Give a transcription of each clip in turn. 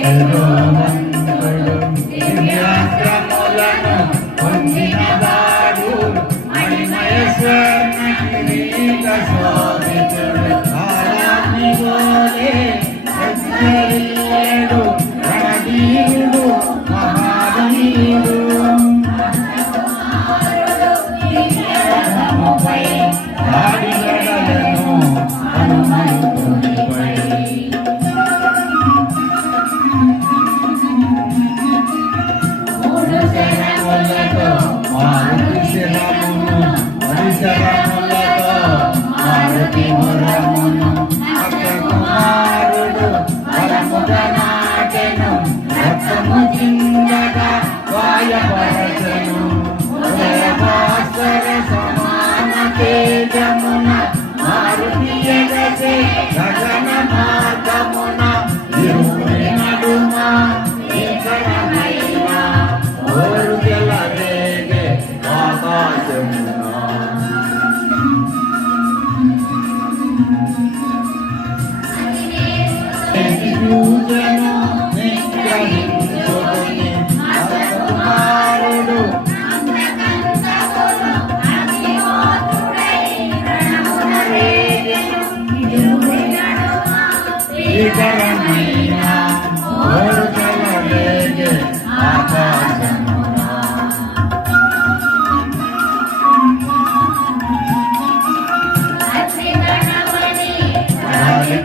యెహోవంతుడు దివ్యాస్త్రములను పొందినవాడు మణిమయ స్వర్ణ కిరీట శోభితుడు కాలాగ్నివోలే ప్రజ్వరిల్లేడు రణధీరుడు మహాధీరుడు రథముపై దాడిగడలను హనుమంతునిపై మారుతి శిరమును పరిసరములతో మారుతి మురమును కుమారుడు బలముగా నాటెను రక్తము చిందగా వాయపరచెను ఉదయభాస్కర సమాన తేజమున మారుతి ఎగసే గగన మార్గమున ఇరువురి నడుమ భీకరమైన ఓరు చెలరేగే ఆకాశమున పూజను నిగ్రహించుకొని కుమారుడు భీకరమైన ఓరు చెలరేగే ఆకాశమున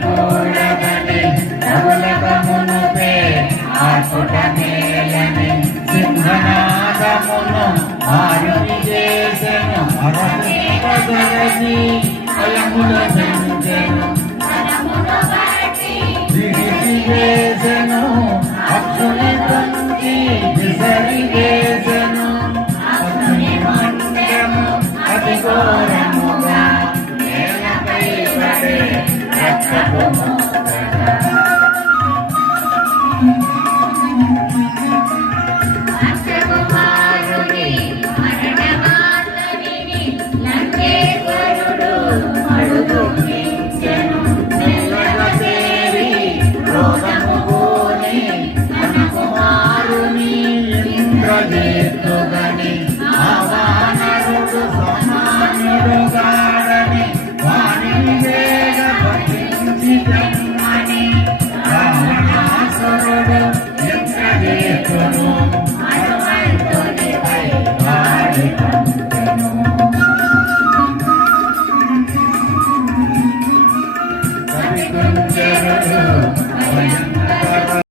కూడదని రగులకమునుపే ఆకుట మేలని సింహనాదమును మారుతి చేసెను అరసి భయముల సంచెను